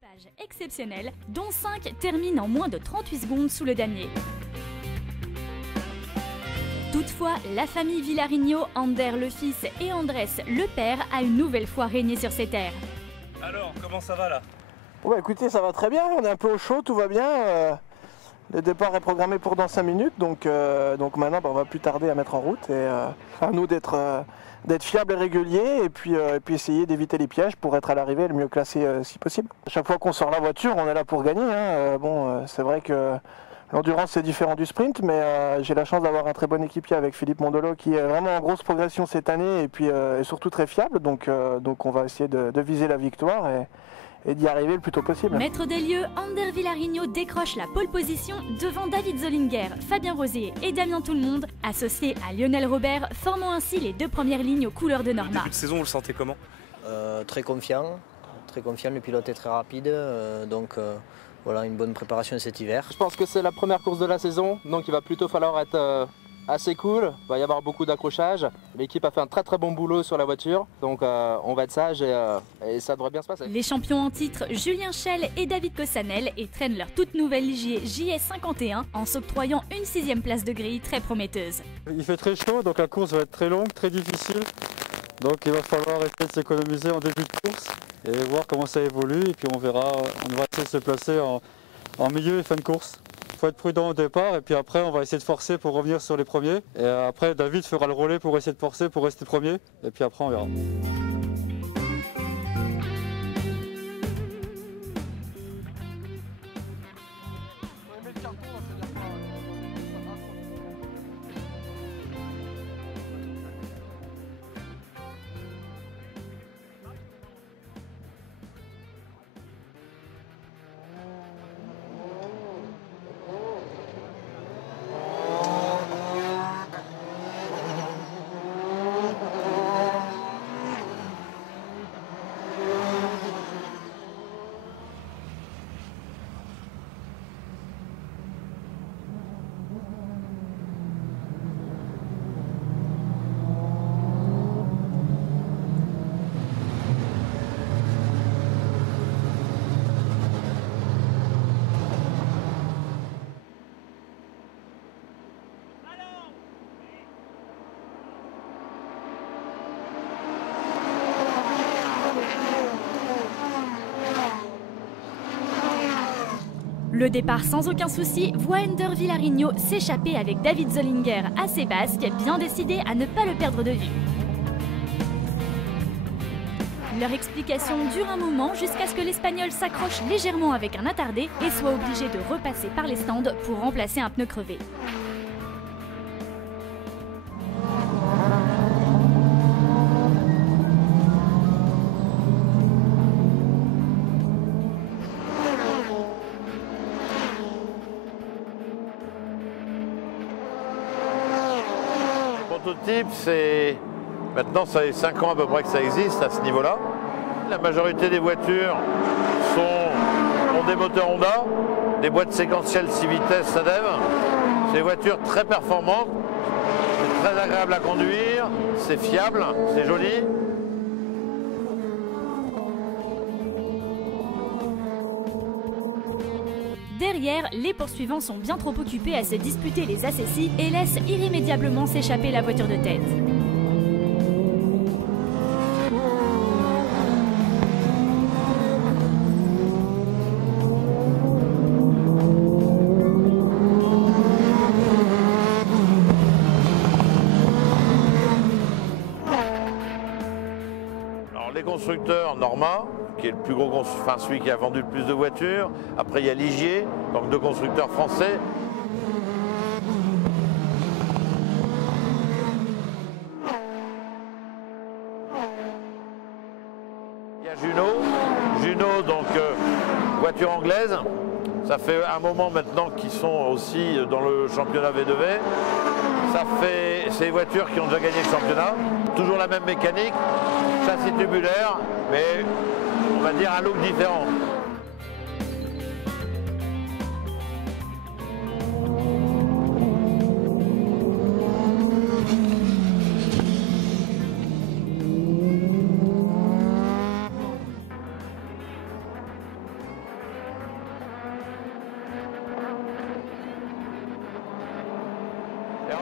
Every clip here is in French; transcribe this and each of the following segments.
Page exceptionnelle, dont 5 terminent en moins de 38 secondes sous le damier. Toutefois, la famille Villarigno, Ander le fils et Andrés le père, a une nouvelle fois régné sur ces terres. Alors, comment ça va là? Bon, écoutez, ça va très bien, on est un peu au chaud, tout va bien. Le départ est programmé pour dans 5 minutes, donc maintenant on va plus tarder à mettre en route et à nous d'être fiables et réguliers et puis essayer d'éviter les pièges pour être à l'arrivée le mieux classé si possible. À chaque fois qu'on sort la voiture, on est là pour gagner. C'est vrai que l'endurance c'est différent du sprint, mais j'ai la chance d'avoir un très bon équipier avec Philippe Mondolo qui est vraiment en grosse progression cette année et puis est surtout très fiable, donc on va essayer de viser la victoire et d'y arriver le plus tôt possible. Maître des lieux, Ander Villarigno décroche la pole position devant David Zollinger, Fabien Rosier et Damien Tout-le-Monde, associés à Lionel Robert, formant ainsi les 2 premières lignes aux couleurs de Norma. Le début de saison, vous le sentez comment? Très confiant, le pilote est très rapide, voilà, une bonne préparation cet hiver. Je pense que c'est la première course de la saison, donc il va plutôt falloir être assez cool, il va y avoir beaucoup d'accrochage. L'équipe a fait un très bon boulot sur la voiture, donc on va être sage et ça devrait bien se passer. Les champions en titre, Julien Schell et David Cossanel, étrennent leur toute nouvelle Ligier JS51 en s'octroyant une 6e place de grille très prometteuse. Il fait très chaud, donc la course va être très longue, très difficile. Donc il va falloir essayer de s'économiser en début de course et voir comment ça évolue. Et puis on verra, on va essayer de se placer en milieu et fin de course. Il faut être prudent au départ et puis après on va essayer de forcer pour revenir sur les premiers. Et après David fera le relais pour essayer de forcer pour rester premier. Et puis après on verra. Le départ sans aucun souci voit Ander Villarigno s'échapper avec David Zollinger à ses basques, bien décidé à ne pas le perdre de vue. Leur explication dure un moment jusqu'à ce que l'Espagnol s'accroche légèrement avec un attardé et soit obligé de repasser par les stands pour remplacer un pneu crevé. Prototype, c'est maintenant ça fait 5 ans à peu près que ça existe à ce niveau-là. La majorité des voitures ont des moteurs Honda, des boîtes séquentielles 6 vitesses SADEV. C'est des voitures très performantes, c'est très agréable à conduire, c'est fiable, c'est joli. Derrière, les poursuivants sont bien trop occupés à se disputer les accessis et laissent irrémédiablement s'échapper la voiture de tête. Alors les constructeurs, Norma, qui est le plus gros, celui qui a vendu le plus de voitures. Après il y a Ligier, donc 2 constructeurs français. Il y a Juno donc voiture anglaise. Ça fait un moment maintenant qu'ils sont aussi dans le championnat V2V. C'est des voitures qui ont déjà gagné le championnat. Toujours la même mécanique, châssis tubulaire, mais on va dire un look différent.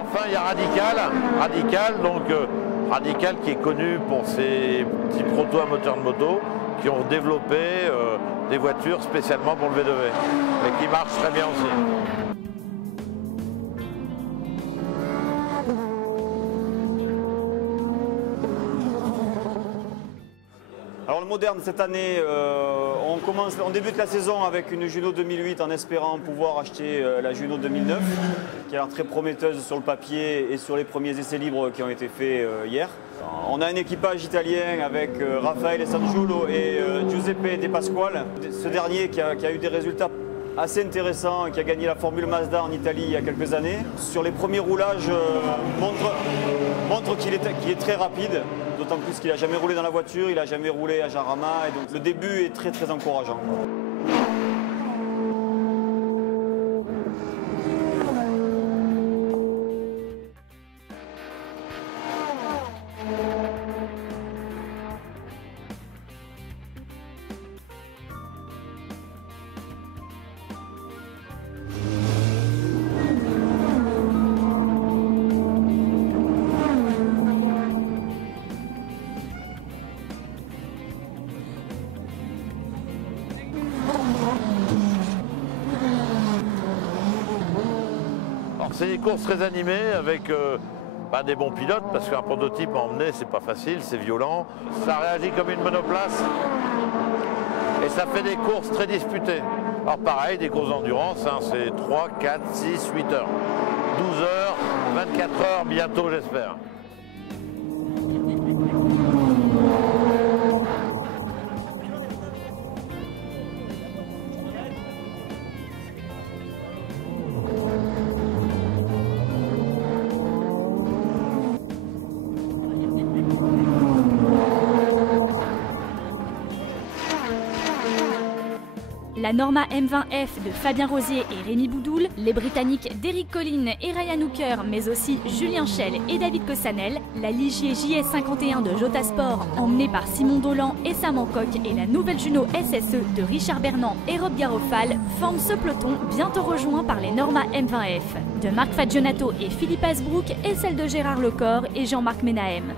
fin, il y a Radical, donc Radical qui est connu pour ses petits protos à moteur de moto, qui ont développé des voitures spécialement pour le V2V et qui marchent très bien aussi. Alors le moderne cette année, on débute la saison avec une Juno 2008 en espérant pouvoir acheter la Juno 2009 qui a l'air très prometteuse sur le papier et sur les premiers essais libres qui ont été faits hier. On a un équipage italien avec Raffaele Sangiulo et Giuseppe De Pasquale. Ce dernier qui a eu des résultats assez intéressant, qui a gagné la Formule Mazda en Italie il y a quelques années. Sur les premiers roulages, montre qu'il est très rapide, d'autant plus qu'il n'a jamais roulé dans la voiture, il n'a jamais roulé à Jarama, et donc le début est très très encourageant. C'est des courses très animées avec des bons pilotes parce qu'un prototype à emmener c'est pas facile, c'est violent. Ça réagit comme une monoplace et ça fait des courses très disputées. Alors pareil, des courses d'endurance, c'est 3, 4, 6, 8 heures. 12 heures, 24 heures bientôt j'espère. La Norma M20F de Fabien Rosier et Rémi Boudoul, les Britanniques Derek Collin et Ryan Hooker, mais aussi Julien Schell et David Cossanel, la Ligier JS51 de Jota Sport, emmenée par Simon Dolan et Sam Hancock, et la nouvelle Juno SSE de Richard Bernand et Rob Garofal forment ce peloton bientôt rejoint par les Norma M20F de Marc Fagionato et Philippe Asbrook et celle de Gérard Lecor et Jean-Marc Menahem.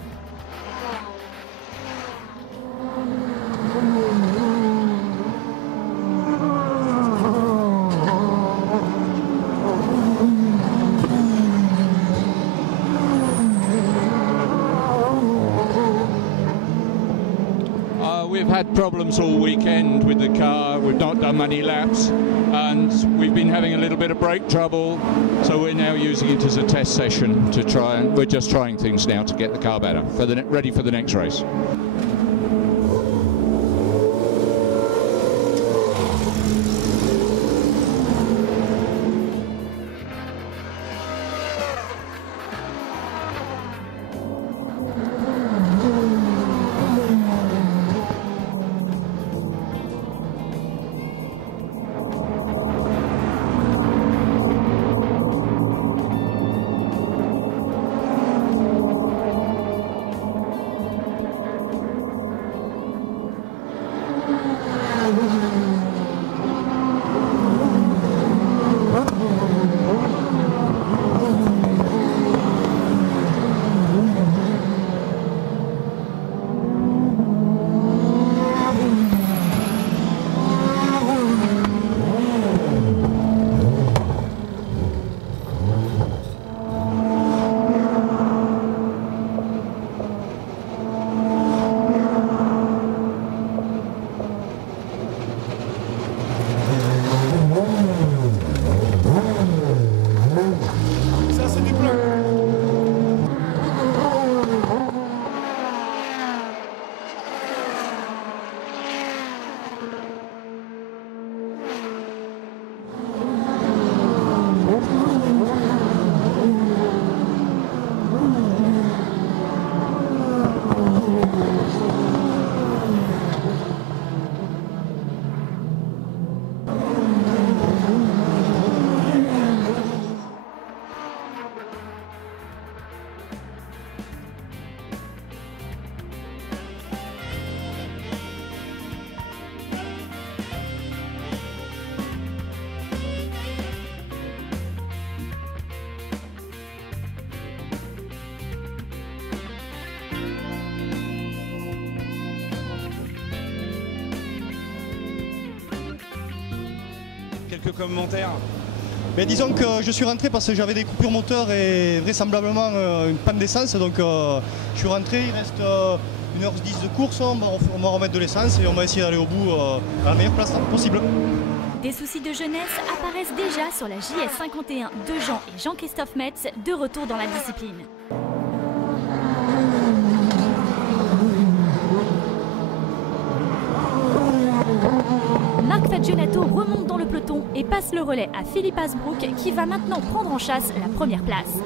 We've had problems all weekend with the car. We've not done many laps and we've been having a little bit of brake trouble, so we're now using it as a test session to try, and we're just trying things now to get the car better, ready for the next race. quelques commentaires. Mais disons que je suis rentré parce que j'avais des coupures moteurs et vraisemblablement une panne d'essence. Donc je suis rentré, il reste 1h10 de course, on va remettre de l'essence et on va essayer d'aller au bout à la meilleure place possible. Des soucis de jeunesse apparaissent déjà sur la JS 51 de Jean et Jean-Christophe Metz, de retour dans la discipline. Marc Faggionato remonte dans le peloton et passe le relais à Philippe Asbrook qui va maintenant prendre en chasse la première place.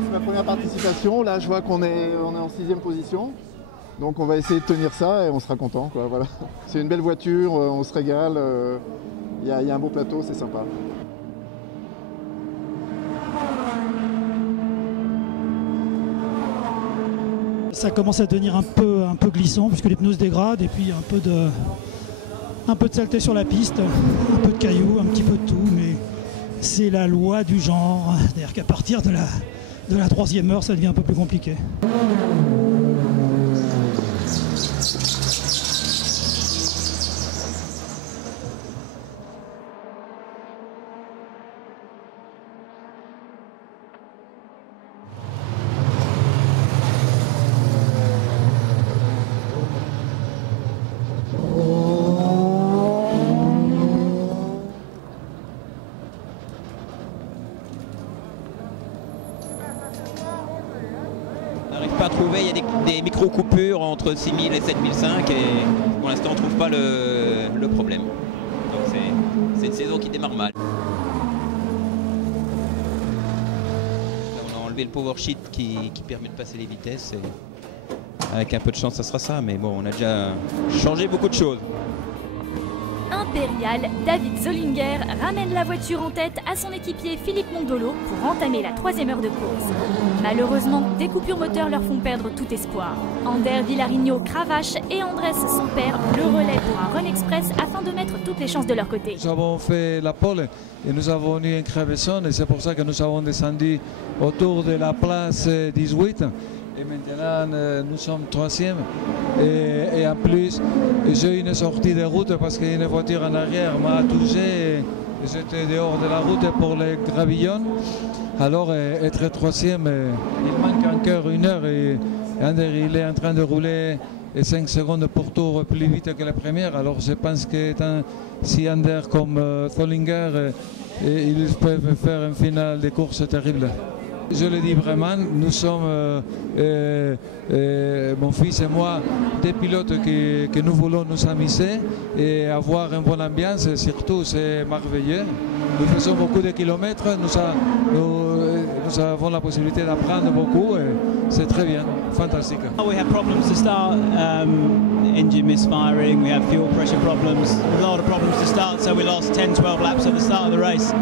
C'est ma première participation, là je vois qu'on est en 6e position, donc on va essayer de tenir ça et on sera content, quoi, voilà. C'est une belle voiture, on se régale, il y a un beau plateau, c'est sympa. Ça commence à devenir un peu glissant puisque les pneus se dégradent et puis un peu de saleté sur la piste, un peu de cailloux, un petit peu de tout, mais c'est la loi du genre, c'est-à-dire qu'à partir de la 3e heure, ça devient un peu plus compliqué. Pas à trouver, il y a des micro-coupures entre 6000 et 7005 et pour l'instant on ne trouve pas le problème. Donc c'est une saison qui démarre mal. Là, on a enlevé le power sheet qui permet de passer les vitesses et avec un peu de chance ça sera ça, mais bon on a déjà changé beaucoup de choses. Impérial, David Zollinger ramène la voiture en tête à son équipier Philippe Mondolo pour entamer la 3e heure de course. Malheureusement, des coupures moteurs leur font perdre tout espoir. Ander Villarigno cravache et Andrés son père le relais pour un run express afin de mettre toutes les chances de leur côté. Nous avons fait la pole et nous avons eu une crevaison et c'est pour ça que nous avons descendu autour de la place 18. Et maintenant, nous sommes 3e. Et en plus, j'ai une sortie de route parce qu'une voiture en arrière m'a touché. Et j'étais dehors de la route pour les gravillons. Alors, être 3e, il manque encore 1 heure. Et Ander, il est en train de rouler 5 secondes pour tour plus vite que la première. Alors, je pense que si Ander comme Zollinger, ils peuvent faire une finale de course terrible. Je le dis vraiment, nous sommes, mon fils et moi, des pilotes que nous voulons nous amuser et avoir une bonne ambiance. Et surtout, c'est merveilleux. Nous faisons beaucoup de kilomètres, nous avons la possibilité d'apprendre beaucoup et c'est très bien, fantastique. We have problems to start, engine misfiring, we have fuel pressure problems, a lot of problems to start, so we lost 10-12 laps at the start of the race.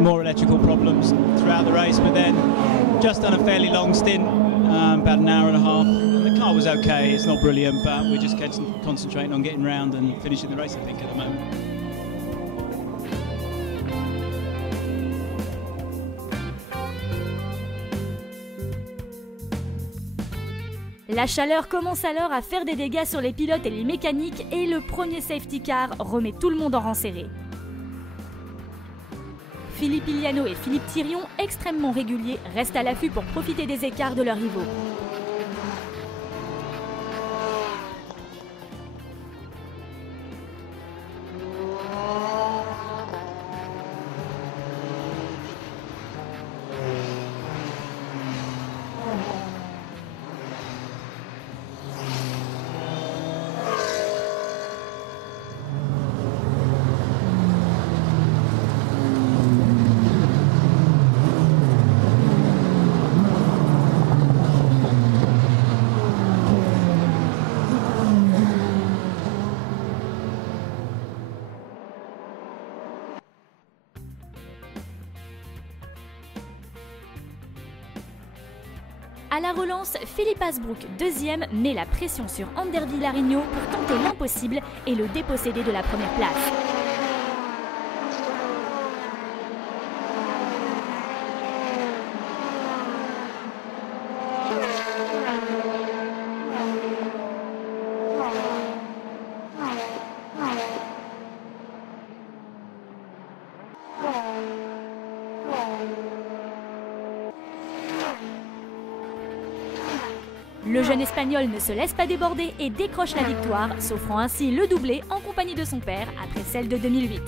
More electrical problems throughout the race, but then just done a fairly long stint, about an hour and a half. The car was okay, it's not brilliant, but we're just concentrating on getting round and finishing the race, I think, at the moment. La chaleur commence alors à faire des dégâts sur les pilotes et les mécaniques et le premier safety car remet tout le monde en rang serré. Philippe Iliano et Philippe Thirion, extrêmement réguliers, restent à l'affût pour profiter des écarts de leurs rivaux. À la relance, Philippe Asbrook, deuxième, met la pression sur Ander Vilarino pour tenter l'impossible et le déposséder de la première place. Le jeune Espagnol ne se laisse pas déborder et décroche la victoire, s'offrant ainsi le doublé en compagnie de son père après celle de 2008.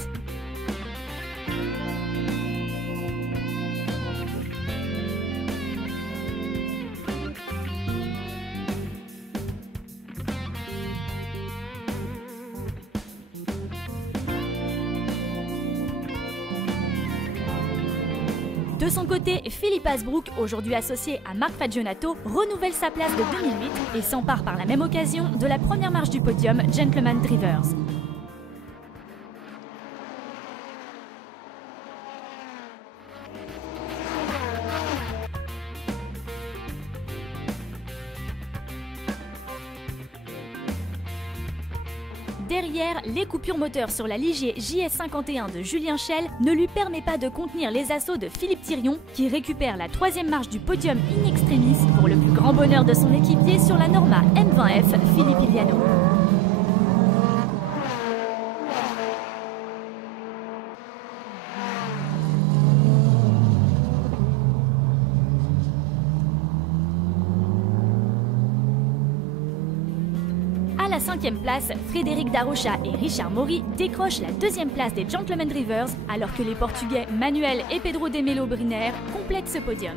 De son côté, Philippe Asbrook, aujourd'hui associé à Marc Fagionato, renouvelle sa place de 2008 et s'empare par la même occasion de la première marche du podium Gentleman Drivers. Derrière, les coupures moteurs sur la Ligier JS51 de Julien Schell ne lui permet pas de contenir les assauts de Philippe Thirion, qui récupère la troisième marche du podium in extremis pour le plus grand bonheur de son équipier sur la Norma M20F, Philippe Iliano. À la cinquième place, Frédéric Darocha et Richard Maury décrochent la deuxième place des Gentleman Drivers, alors que les Portugais Manuel et Pedro de Melo Briner complètent ce podium.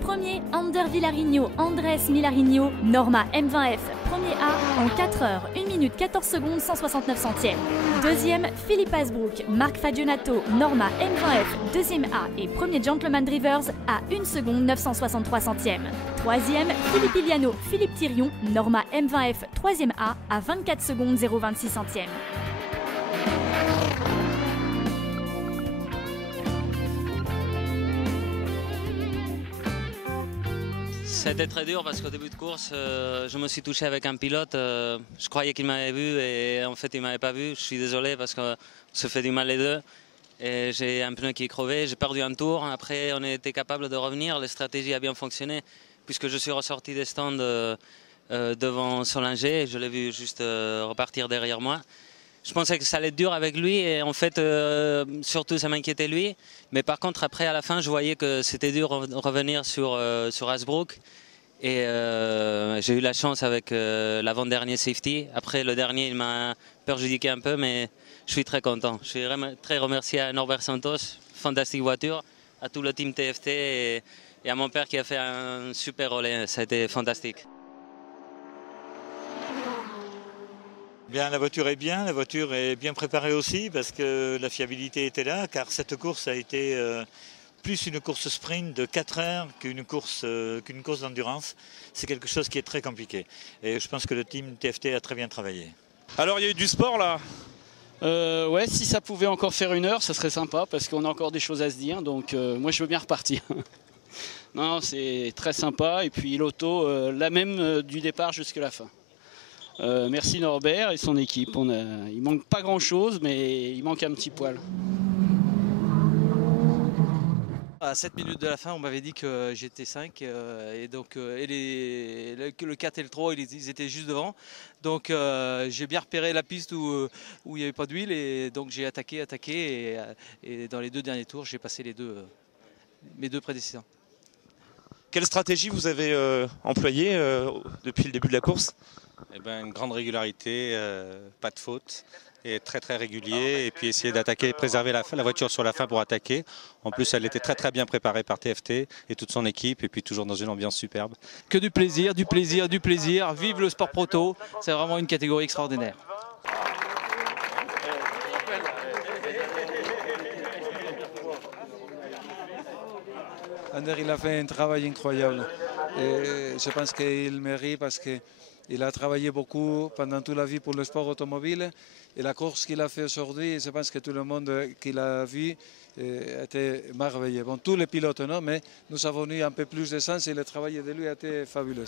Premier, Ander Vilarino, Andrés Milarino, Norma M20F, premier A en 4 heures, 1 minute 14 secondes 169 centièmes. Deuxième, Philippe Asbrook, Marc Fagionato, Norma M20F, deuxième A et premier Gentleman Drivers à 1 seconde 963 centièmes. Troisième, Philippe Iliano, Philippe Thirion, Norma M20F, troisième A à 24 secondes 026 centièmes. C'était très dur parce qu'au début de course, je me suis touché avec un pilote. Je croyais qu'il m'avait vu et en fait il ne m'avait pas vu. Je suis désolé parce qu'on se fait du mal les deux. Et j'ai un pneu qui est crevé, j'ai perdu un tour. Après, on a été capable de revenir. La stratégie a bien fonctionné puisque je suis ressorti des stands devant Solinger. Je l'ai vu juste repartir derrière moi. Je pensais que ça allait être dur avec lui et en fait, surtout ça m'inquiétait lui. Mais par contre, après à la fin, je voyais que c'était dur de revenir sur Asbrook. Et j'ai eu la chance avec l'avant-dernier safety. Après, le dernier, il m'a perjudiqué un peu, mais je suis très content. Je suis très remercié à Norbert Santos, fantastique voiture, à tout le team TFT et à mon père qui a fait un super relais. Ça a été fantastique. Bien, la voiture est bien préparée aussi parce que la fiabilité était là, car cette course a été plus une course sprint de 4 heures qu'une course d'endurance. C'est quelque chose qui est très compliqué. Et je pense que le team TFT a très bien travaillé. Alors il y a eu du sport là? Ouais, si ça pouvait encore faire 1 heure, ça serait sympa parce qu'on a encore des choses à se dire. Donc moi je veux bien repartir. Non, c'est très sympa. Et puis l'auto, la même du départ jusqu'à la fin. Merci Norbert et son équipe. Il manque pas grand chose, mais il manque un petit poil. À 7 minutes de la fin, on m'avait dit que j'étais 5 et donc le 4 et le 3 ils étaient juste devant. Donc j'ai bien repéré la piste où il n'y avait pas d'huile et donc j'ai attaqué et dans les 2 derniers tours j'ai passé mes 2 prédécesseurs. Quelle stratégie vous avez employée depuis le début de la course? Eh ben, une grande régularité, pas de faute, et très très régulier, et puis essayer d'attaquer, préserver la voiture sur la fin pour attaquer. En plus, elle était très très bien préparée par TFT et toute son équipe, et puis toujours dans une ambiance superbe. Que du plaisir, du plaisir, du plaisir. Vive le sport proto, c'est vraiment une catégorie extraordinaire. Ander, il a fait un travail incroyable. Et je pense qu'il mérite parce que Il a travaillé beaucoup pendant toute la vie pour le sport automobile. Et la course qu'il a fait aujourd'hui, je pense que tout le monde qui l'a vu était merveilleux. Bon, tous les pilotes, non, mais nous avons eu un peu plus de sens et le travail de lui a été fabuleux.